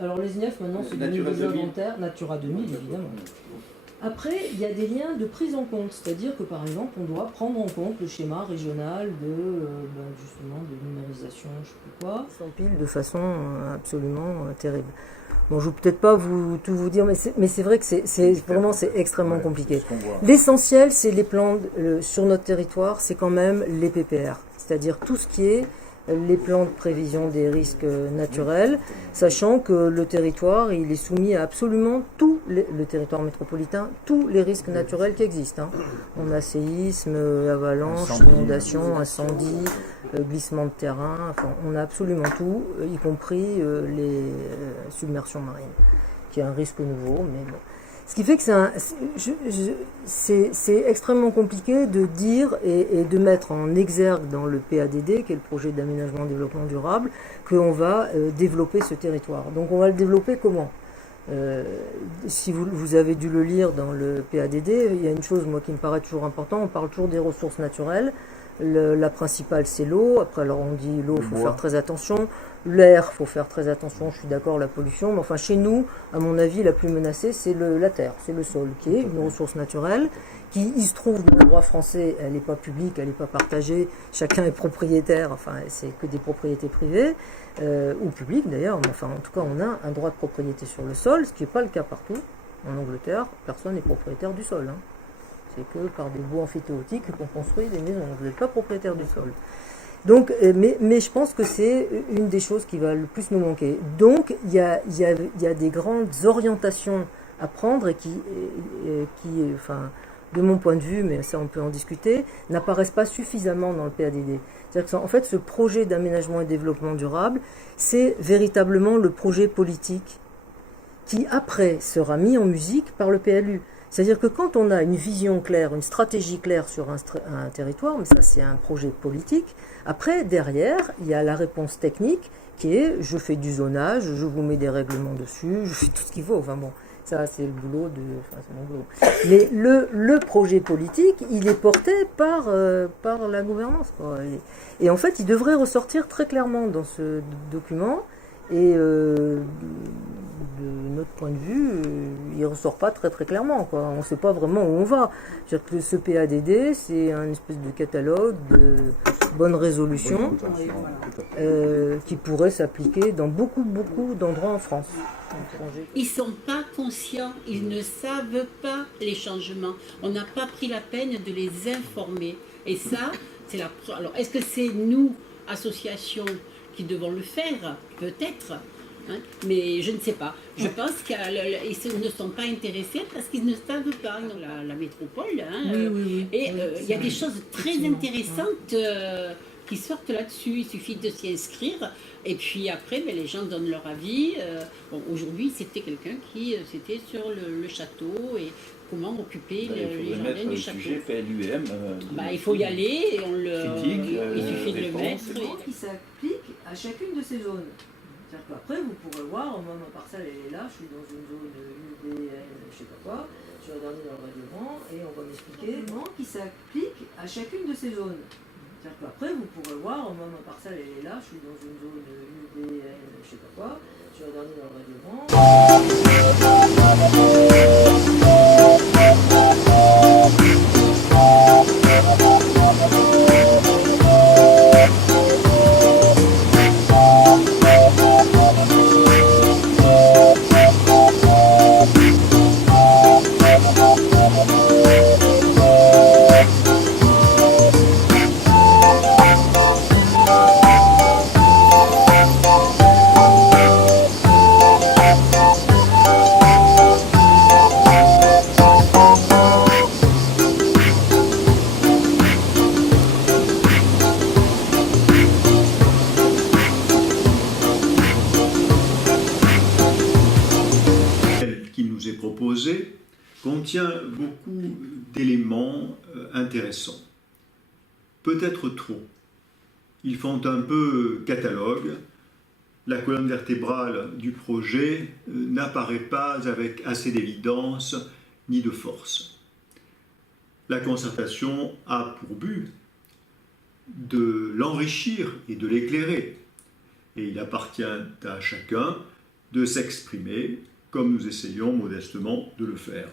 Alors les INEF maintenant c'est devenu des inventaires, Natura 2000 évidemment. Après, il y a des liens de prise en compte, c'est-à-dire que par exemple, on doit prendre en compte le schéma régional justement de numérisation, je sais plus quoi, s'empile de façon absolument terrible. Bon, je ne vais peut-être pas tout vous dire, mais c'est vrai que c'est extrêmement compliqué. L'essentiel, c'est les plans sur notre territoire, c'est quand même les PPR, c'est-à-dire tout ce qui est les plans de prévision des risques naturels, sachant que le territoire, il est soumis à absolument le territoire métropolitain, tous les risques naturels qui existent. On a séisme, avalanche, inondation, incendie, glissement de terrain, enfin, on a absolument tout, y compris les submersions marines, qui est un risque nouveau, mais bon. Ce qui fait que c'est extrêmement compliqué de dire et de mettre en exergue dans le PADD, qui est le projet d'aménagement et développement durable, qu'on va développer ce territoire. Donc on va le développer comment ? Si vous avez dû le lire dans le PADD, il y a une chose moi qui me paraît toujours importante, on parle toujours des ressources naturelles. La principale c'est l'eau, après alors on dit l'eau, il faut faire très attention, l'air, il faut faire très attention, je suis d'accord, la pollution, mais enfin chez nous, à mon avis, la plus menacée c'est la terre, c'est le sol, qui est une ressource naturelle, qui il se trouve dans le droit français, elle n'est pas publique, elle n'est pas partagée, chacun est propriétaire, enfin c'est que des propriétés privées, ou publiques d'ailleurs, mais enfin en tout cas on a un droit de propriété sur le sol, ce qui n'est pas le cas partout. En Angleterre, personne n'est propriétaire du sol. C'est que par des bouts amphithéotiques qu'on construit des maisons. Vous n'êtes pas propriétaire du sol. Donc, mais je pense que c'est une des choses qui va le plus nous manquer. Donc, il y a des grandes orientations à prendre et qui, enfin, de mon point de vue, mais ça on peut en discuter, n'apparaissent pas suffisamment dans le PADD. C'est-à-dire qu'en fait, ce projet d'aménagement et développement durable, c'est véritablement le projet politique qui, après, sera mis en musique par le PLU. C'est-à-dire que quand on a une vision claire, une stratégie claire sur un territoire, mais ça c'est un projet politique, après, derrière, il y a la réponse technique qui est je fais du zonage, je vous mets des règlements dessus, je fais tout ce qu'il faut. Enfin bon, ça c'est le boulot c'est mon boulot. Mais le projet politique, il est porté par la gouvernance, quoi. Et en fait, il devrait ressortir très clairement dans ce document. Et de notre point de vue, il ne ressort pas très très clairement, quoi. On ne sait pas vraiment où on va. C'est-à-dire que ce PADD, c'est un espèce de catalogue de bonnes résolutions qui pourrait s'appliquer dans beaucoup d'endroits en France. Ils ne sont pas conscients, ils ne savent pas les changements. On n'a pas pris la peine de les informer. Et ça, c'est la preuve. Alors, est-ce que c'est nous, associations, qui devons le faire? Peut-être. Mais je ne sais pas. Je pense qu'ils ne sont pas intéressés parce qu'ils ne savent pas. La métropole, Oui. Et il y a des choses très intéressantes qui sortent là-dessus. Il suffit de s'y inscrire. Et puis après, les gens donnent leur avis. Aujourd'hui, c'était quelqu'un qui c'était sur le château et comment occuper les jardins du château. Sujet PLUM, il faut y aller. Et il suffit de le mettre. Qui s'applique à chacune de ces zones. C'est-à-dire qu'après, vous pourrez voir, moi, ma parcelle, elle est là, je suis dans une zone UDN, je sais pas quoi, je vais regarder dans le règlement, et on va m'expliquer qui s'applique à chacune de ces zones. C'est-à-dire qu'après, vous pourrez voir, moi, ma parcelle, elle est là, je suis dans une zone UDN, je sais pas quoi, je vais regarder dans le règlement. Contient beaucoup d'éléments intéressants. Peut-être trop. Ils font un peu catalogue. La colonne vertébrale du projet n'apparaît pas avec assez d'évidence ni de force. La concertation a pour but de l'enrichir et de l'éclairer. Et il appartient à chacun de s'exprimer comme nous essayons modestement de le faire.